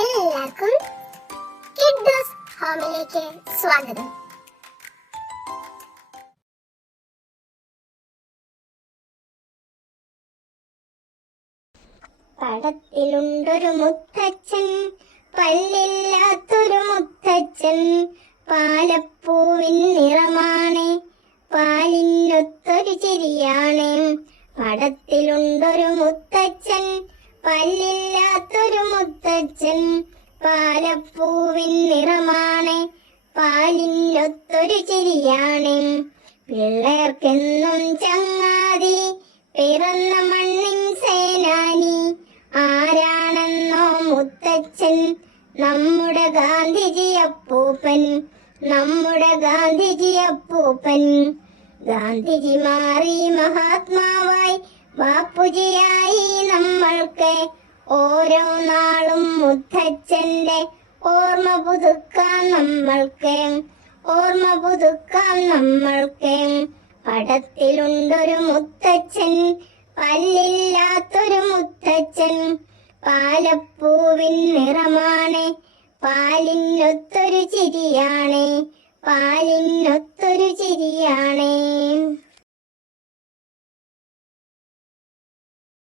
എല്ലാവർക്കും കിഡ്സ് ഹോമിലേക്ക് സ്വാഗതം. പടത്തിലുണ്ടൊരു മുത്തച്ഛൻ പല്ലില്ലാത്തൊരു മുത്തച്ഛൻ. പാലപ്പൂവിൻ നിറമാണ് പാലിനൊത്തൊരു ചിരിയാണ്. പടത്തിലുണ്ടൊരു മുത്തച്ഛൻ പല്ലില്ലാത്തൊരു മുത്തച്ഛൻ പാലപ്പൂവിൻ നിറമാണ് പാലിനൊത്തൊരു ചിരിയാണ്. പിള്ളേർക്കെന്നും ചങ്ങാതി പിറന്ന മണ്ണിൻ സേനാനി. ആരാണെന്നോ മുത്തച്ഛൻ നമ്മുടെ ഗാന്ധിജി അപ്പൂപ്പൻ നമ്മുടെ ഗാന്ധിജി അപ്പൂപ്പൻ. ഗാന്ധിജി മാറി മഹാത്മാവായി ബാപ്പുജിയായി നമ്മൾക്ക് ഓരോ നാളും മുത്തച്ഛന്റെ ഓർമ്മ പുതുക്കാൻ നമ്മൾക്ക് ഓർമ്മ പുതുക്കാൻ നമ്മൾക്ക്. പടത്തിലുണ്ടൊരു മുത്തച്ഛൻ പല്ലില്ലാത്തൊരു മുത്തച്ഛൻ. പാലപ്പൂവിൻ നിറമാണ് പാലിനൊത്തൊരു ചിരിയാണ് പാലിനൊത്തൊരു